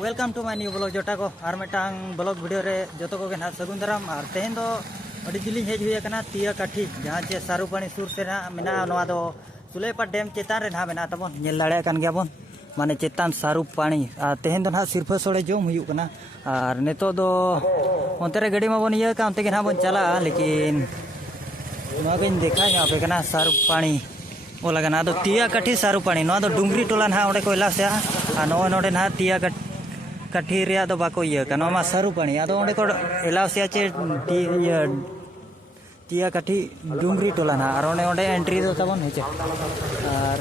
Welcome to my new blog जोटा को और मिटांग ब्लॉग वीडियो रे जोतो को ना सगुन दाराम और तेहन दो अड़ी जिलिंग हेज हुई कना तिया काठी जहां चे सारूपानी सुर से ना मेना नवा दो सुलेपा डैम चेतान रे ना मेना तबन नेल दाड़े कान गया बन माने चेतान सारूपानी तेहन दो ना सिरफा सोड़े जोम हुई कना और नेतो दो ओंते रे गड़ी माबन इया का ओंते के ना बन चला लेकिन नवा को देखा nya पे कना सारूपानी बोला कना दो तिया काठी सारूपानी नवा दो डुंगरी टोला ना ओडे कोइला से आ नो नोडे ना तिया काठी रे दो बाको इया कना मा सारूपानी आदो ओडे को एलाव से चे तिया काठी डुंगरी टोला ना और ओडे एंट्री दो तबन हेचे और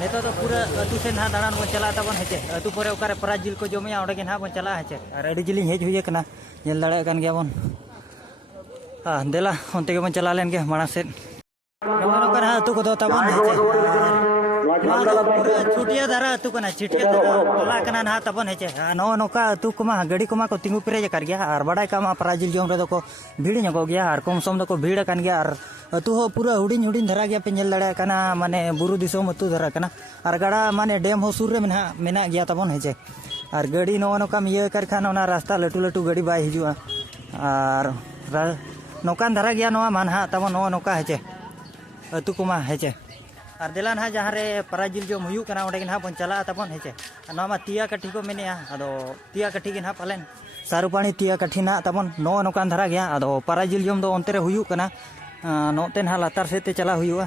नेता तो पूरा अतु से ना दाड़ान बन चला तबन हेचे अतु परे ओकारे पराजिल को जमिया ओडे के ना बन चला हेचे और अड़ी जिलिंग हेज हुई कना नेल दाड़े कान गया बन देला ओंते के बन चला लेन के माणा से नवा कर अतु को दो तबन हेचे छुटिया धारा अतु कना छिटिया टोला कना ना तबन हेचे नो नोका अतु कोमा गड़ी कोमा को तिंगु पेरे कर गया और बड़ाई का पराजिल जोम रे दो को भीड़ नको गया और कम सम दो को भीड़ कान गया और अतु हो पूरा हुडिन हुडिन धरा गया पे नेल दाड़े कना माने बुरु दिसोम अतु धरा कना और गड़ा माने डैम हो सुर रे मेना गया तबन हेचे और गड़ी नो नोका इया कर खान ओना रास्ता लटू लटू गड़ी बाय हिजुआ और नोकान धरा गया नोआ मानहा तबन नो नोका हेचे अतु कोमा हेचे और देला ना जहाँ रे पराजिल जो हुई कना ओडे ना बन चला तबन हेचे नोमा तिया काठी को मेने अदो तिया काठी के ना पालेन सारूपानी तिया काठी ना तबन नो नोकान धरा गया अदो पराजिल जोम दो अंतरे हुई कना नोते ना लातार से ते चला हुआ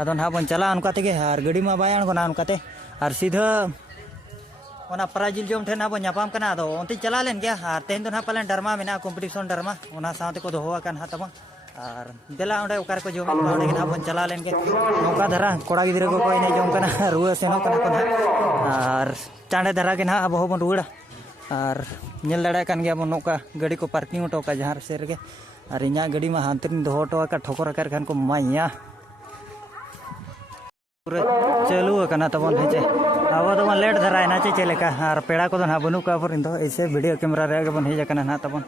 अदो ना बन चला उनका तेगे और गड़ी मा बाय अणगोना उनकाते और सीधा ओना पराजिल जोम ठे ना बन नापाम कना अदो ओंते चला लेन गया और तेहन दो ना पालेन डरमा मेना कॉम्पिटिशन डरमा ओना साथे को दोहो कन हा तबन और देला ओडे ओकार को जोम ओडे के ना बन चला लेन के नौका धरा कोड़ा गिद्रे को कोई नहीं जोम कना रुआ सेनो कना को ना और चांडे धरा के ना अब हो बन रुड़ा और नेल दाड़े कान गया बन नौका गाड़ी को पार्किंग ऑटो का जहां से रे और इना गाड़ी में हांतरिन दोहो ऑटो का ठोकर कर खान को माइया पूरा चालू कना तबन हेचे अब तो लेट धरा ना चे चलेका और पेड़ा को ना बनु का पर इंदो ऐसे वीडियो कैमरा रे बन हेज कना ना तबन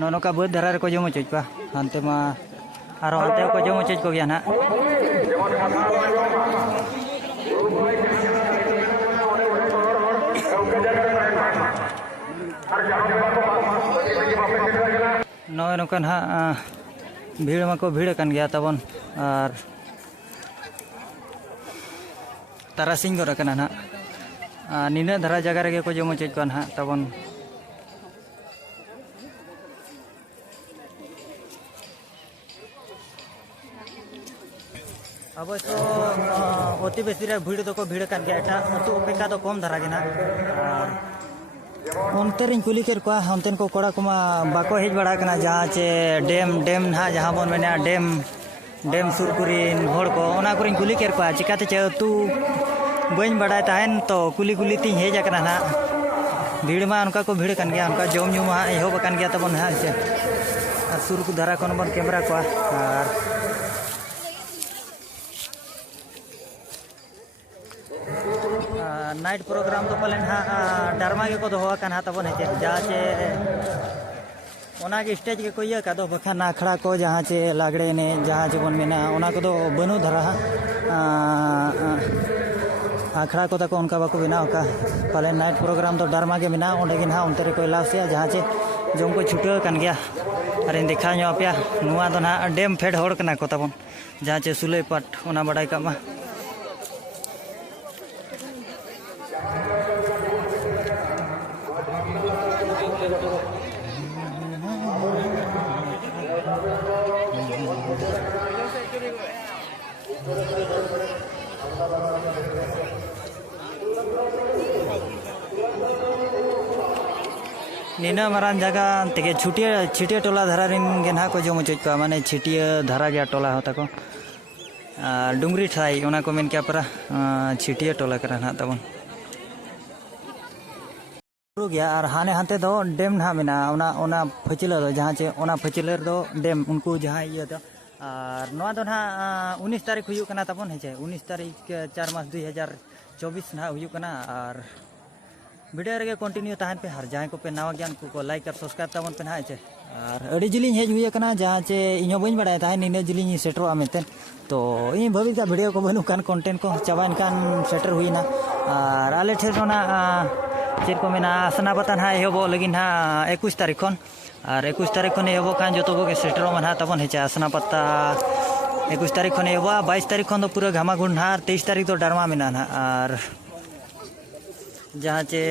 नो का बहुत धरा को जम चुका हांते मा और हांते को जम चुक को गया ना नो कन हा भीड़ मा को भीड़ कन गया तबन और तारासिंग को रखना ना निना धरा जगह रे को जम चुक को ना तबन अब तो अति बेसी भीड़ तो को भीड़ कान गया एटा अतु अपेक्षा तो कम धरा गेना ओनते रिन कुली कर को ओनतेन को कोड़ा कोमा बाको हेज बड़ा कना जहां चे डैम ना जहां बन मेना डैम सुरकुरिन होड़ को ओना कुरिन कुली कर को चिकाते चे अतु बइन बड़ाय ताहन तो कुली कुली ती हेज कना ना भीड़ मा उनका को भीड़ कान गया उनका जोम न्यू मा एहो बकान गया तबन हा चे सुर को धरा कोन बन कैमरा को और नाइट प्रोग्राम तो पलन हाँ डरमा के को दोहो कन तबन हेचे जहाँ चे ओना के स्टेज के को का दो बखान आखड़ा को जहाँ चे लागड़े ने जहाँ चे बन मेना ओना को दो बनु धरा आखड़ा को तक उनका बाको बिना का पलन नाइट प्रोग्राम तो डरमा के बिना ओंडे के ना उनते रे को लाव से जहाँ चे जोम को छुटे कन गया अरे देखा नो पे नुआ दो ना डैम फेड होड़ कना को तबन जहाँ चे सुलई पाट ओना बड़ाई का मा नीना मारान जगह तेगे छिटिया टोला धरा रिन के ना को जम चुक को माने छिटिया धरा गया टोला होता को डुंगरी ठाई ओना को मेन क्या परा छिटिया टोला करा ना तबन गया और हाने हांते दो डैम ना मेना ओना फचिला दो जहां चे ओना फचिलर दो डैम उनको जहां इया दो और नवा दो ना 19 तारीख हुई कना तबन हेचे 19 तारीख 4 मास 2024 ना हुई कना और वीडियो रे कंटिन्यू तहन पे हर जाए को पे नवा ज्ञान को लाइक और सब्सक्राइब तबन पे ना हेचे और अड़ी जिलिंग हेज हुई कना जहाँ चे इन बी बड़ा था नीना जिलिंग सेटरों मेते तो इन भविष्य का वीडियो को बनू कान कंटेंट को चाबान कान सेटर हुईना और आले ठेरोना चेक को मेना आसना पता ना एहबो लगी ना 21 तारीख खन और 21 तारीख खन एहबो खान जो को सेटरों मना तबन हेचे आसना पत्ता 21 तारीख खन एहबो 22 तारीख खन तो पूरा घामागुंड ना 23 तारीख तो डरमा मेना ना और जहाँ चे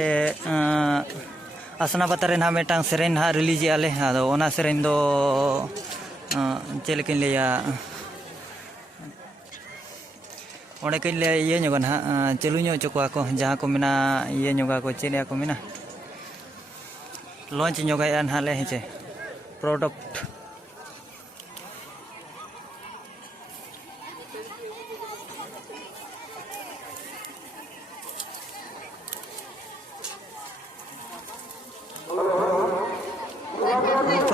आसना पत्ता रे ना मेटांग सेरेन ना रिलीज आले आदो ओना सेरेन दो चेलकिन लिया ओने किन ले ये ᱧᱚᱜ ᱦᱟᱸᱜ ᱪᱟᱹᱞᱩ ᱧᱚᱜ ᱦᱚᱪᱚ ᱠᱚᱣᱟ ᱠᱚ ᱡᱟᱦᱟᱸ ᱠᱚ ᱢᱮᱱᱟ ᱤᱭᱟᱹ ᱧᱚᱜᱟ ᱠᱚ ᱪᱮᱫ ᱠᱚ ᱢᱮᱱᱟ ᱞᱚᱧᱪ ᱧᱚᱜᱟᱭᱟ ᱱᱟᱦᱟᱜ ᱞᱮ ᱦᱮᱸᱪᱮ ᱯᱨᱚᱰᱟᱠᱴ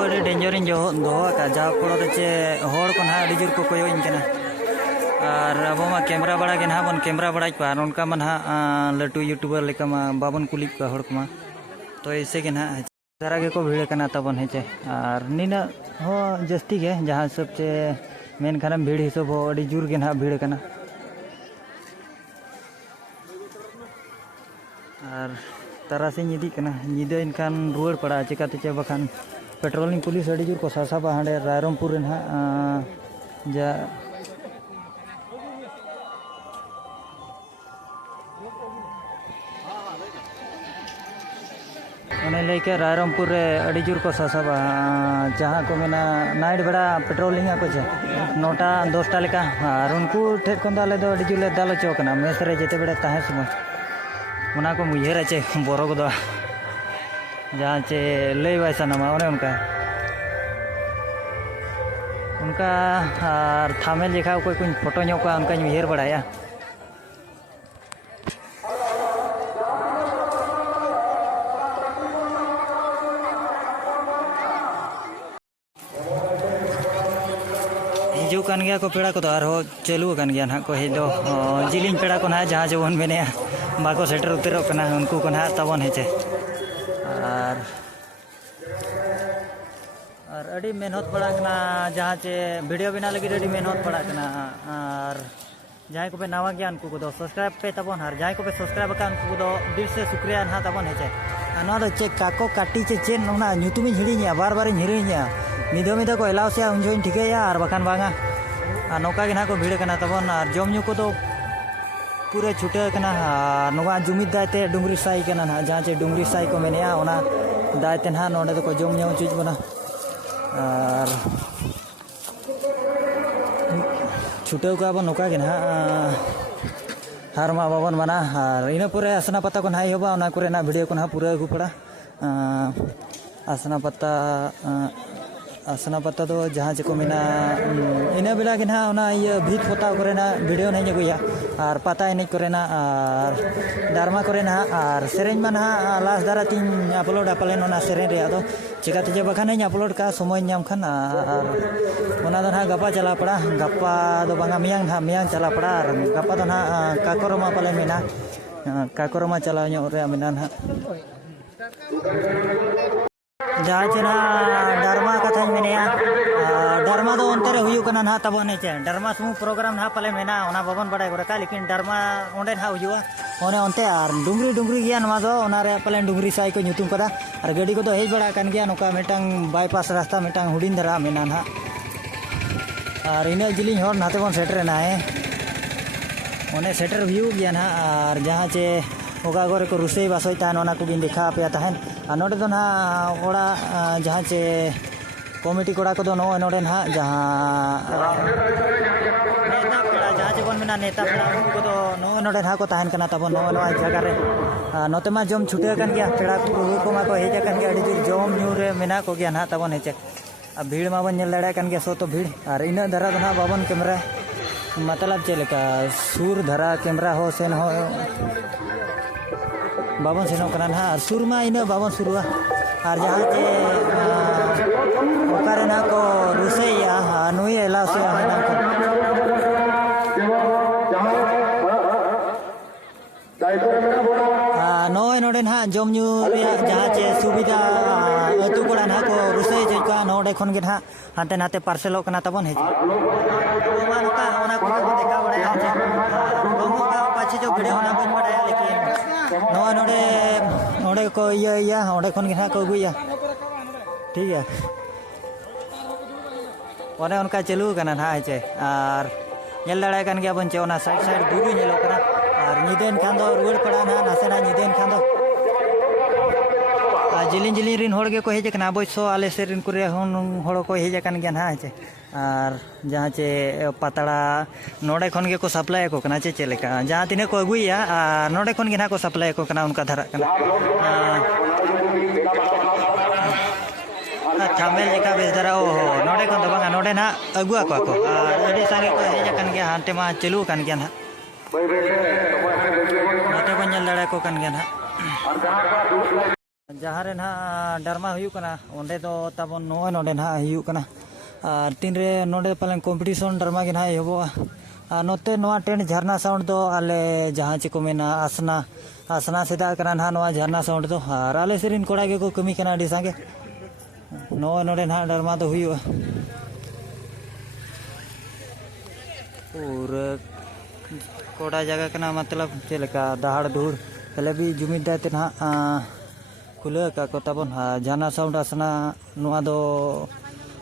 ᱟᱹᱰᱤ ᱰᱮᱧᱡᱟᱨᱤᱧ ᱫᱚᱦᱚ ᱟᱠᱟᱫ ᱡᱟᱦᱟᱸ ᱯᱷᱚᱲᱚ ᱪᱮ ᱦᱚᱲ ᱠᱚ ᱱᱟᱦᱟᱜ ᱟᱹᱰᱤ ᱡᱳᱨ ᱠᱚ ᱠᱚᱭᱚᱜ ᱤᱧ ᱠᱟᱱᱟ और अब मा कैमरा बड़ा के ना बन कैमरा बड़ा पा उनका मन हाँ लटू यूट्यूबर लेका मा बाबन कुली का हड़ मा तो ऐसे के ना सारा के को भीड़ करना तबन हेचे और नीना हो जस्ती के जहाँ सब चे मेन खाना भीड़ हिसाब हो अड़ी जोर के ना भीड़ करना और तरासी निदी करना निदा इनखान रुआड़ पड़ा चिकाते चे बखान पेट्रोलिंग पुलिस अड़ी जोर को सासाबा हांडे रायरमपुर ना जा लेके रायरमपुर अड़ी जोर को सासाबा जहाँ को मेना नाइट बेड़ा पेट्रोलिंग को चे 9टा 10टा लेका और उनको ठेर को दाले दो अड़ी जोर ले दाल चौकना मेस रे जेते बेड़ा ताहे समय उना को मुझे चे बोरो को दो जहाँ चे ले वैसा नमा उनका और थामेल लिखा कोई कुछ फोटो ᱧᱚᱜ का उनका मुझे बड़ाया हिजू कान गया को पेड़ा को तो आरो चलू कान गया ना को हेदो जिलिंग पेड़ा को ना जहाँ जो बन मेने बाको सेटर उतरो कना उनको को ना तबन हेचे और अड़ी मेहनत पड़ा कना जहाँ चे वीडियो बना लगी अड़ी मेहनत पड़ा कना और जहाँ को पे नवा गया उनको को दो सब्सक्राइब पे तबन और जहाँ को पे सब्सक्राइब का उनको को दो दिल से शुक्रिया ना तबन हेचे अना दो चे काको काटी चे चेन ना ᱧᱩᱛᱩᱢᱤᱧ हिड़िया बार बार हिड़िया मिदा मिदा को एलाव से उन जोइन ठिकया और बखान बांगा और नौका के ना को भीड़ कना तबन और जम ᱧᱩ को तो पूरे छुटे कना नोवा जुमिद दायते डुंगरी साई कना ना जहाँ चे डुंगरी साई को मेनेया ओना दायते ना नोडे तो को जम ᱧᱩ चीज बना और छुटे को अब नौका के ना हारमा बाबन बना और इन पूरे आसना पत्ता को ना होबा ओना करे ना वीडियो को ना पूरा अगू पड़ा आसना पत्ता तो जहाँ चे को मेना इन बेला के ना ओना ये भीत पोता करे ना वीडियो नहीं अगुया और पता एनेज करे ना और दारमा करे ना और सेरेंज मा ना लास्ट दारा तीन अपलोड अपलेन ओना सेरेंज रे आदो चिकाते जे बखान नहीं अपलोड का समय नाम खान और ओना दो ना गपा चला पड़ा गपा दो बांगा मियांग चला पड़ा और गपा दो ना काकोरमा पले मेना काकोरमा चला ᱧᱚᱜ रे मेना ना जहाँ चे ना डरमा कथा मेनेया डरमा दो अंतर हुयु कना ना तबन चे डरमा समूह प्रोग्राम ना पले मेना ओना बाबन बड़ा करे का लेकिन डरमा ओंडे ना हुयुआ ओने ओंते और डुंगरी गया नवा दो ओना रे पले डुंगरी साई को ᱧᱩᱛᱩᱢ कदा और गाड़ी को तो हेज बड़ा कान गया नोका मेटांग बाईपास रास्ता मेटांग हुडिन धरा मेना ना और इने जिलिंग हर नाते बन सेटर ना है ओने सेटर हुयु गया ना और जहाँ चे ओगा गोरे को रुसई बासोई तान ओना को बिन देखा पे ताहन और नोडे तो ना ओड़ा जहाँ चे कमिटी कोड़ा को दो नो नोडे ना जहाँ नेता पेड़ा जहाँ चे बन मेना नेता पेड़ा उनको तो नो नोडे ना को ताहन कना तबन नो जगह रे नोते मा जम छुटे कन गया पेड़ा को मा को हेज कन गया अड़ी जम न्यू रे मेना को गया ना तबन हेचे अब भीड़ मा बन नेल लड़ा कन गया सो तो भीड़ और इन धरा तो ना बाबन कैमरा मतलब चलेका सूर धरा कैमरा हो सेन हो बाबन सेनो कना ना और सुर मा इन बाबन सुरुआ और जहाँ चे ओकारे ना को रुसैया नुई एला से ना को नोए नोडे ना जम ᱧᱩ ᱨᱮᱭᱟᱜ जहाँ चे सुविधा अतु कोड़ा ना को रुसै चेकान नोडे खन गे ना हाते नाते पार्सेलोग कना तबन हेचे मा नोका ओना को देखा बड़ाया हेचे गोमो का पाछे जो भिडियो ओना बन बड़ाया लेकिन नोआ नोडे नोडे को या ओडे खन गे ना को गुया ठीक है ओने उनका चलू कना ना हेचे और नेल दाड़ा कान गया बन चे ओना साइड साइड बुरु नेलो कना और निदेन खान दो रुड़ पड़ा ना नासेना निदेन खान दो जिलिन जिलिन रिन होड़ गे को हेजे कना अबश्य आले से रिन कुरे होड़ को हेजे कान गया ना हेचे और जहाँ चे पातड़ा नोडे खन गे को सप्लाई को कना चे चलेका जहाँ तिने को अगुया नोडे खन गे ना को सप्लाई को कना उनका धरा कना थामेल लेका बेस धरा ओ नोडे खन दो बांगा नोडे ना अगुआ को अडी सांगे को हेजे कान गया हांते मा चलू कान गया ना नाते को नेल दाड़ा को कान गया ना जहाँ रे ना डरमा हुयु कना ओंडे तो तबन नोय नोडे ना हुयु कना और तीन रे नोडे पालन कॉम्पिटिशन डरमा के ना हेबो नोते नोआ टेंट झरना साउंड दो आले जहाँ चे को मेना आसना सेदा कना ना नोआ झरना साउंड दो और आले सेरिन कोड़ा गे को कमी कना डी सांगे नोय नोडे ना डरमा तो हुयु और कोड़ा जगह कना मतलब चलेका दहाड़ धूड़ पहले भी जुमीदार ते ना खुले का को तबन जाना साउंड आसना नुआ दो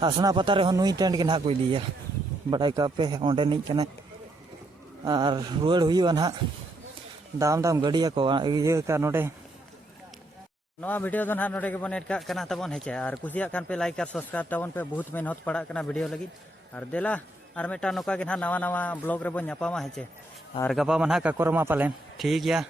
आसना पता रे नुई टेंट के ना को दिया बड़ाई का पे ओंडे नहीं कना और रुआड़ हुई ना दाम दाम गड़िया को ये का नोडे नवा वीडियो दो ना नोडे के बन एड का तबन हेचे और कुसिया कान पे लाइक और सब्सक्राइब तबन पे बहुत मेहनत पड़ा कना वीडियो लगी और देला और मेटा नोका के ना नवा नवा ब्लॉग रे बन नापामा हेचे और गपा मन हा का कोरमा पालेन ठीक गया।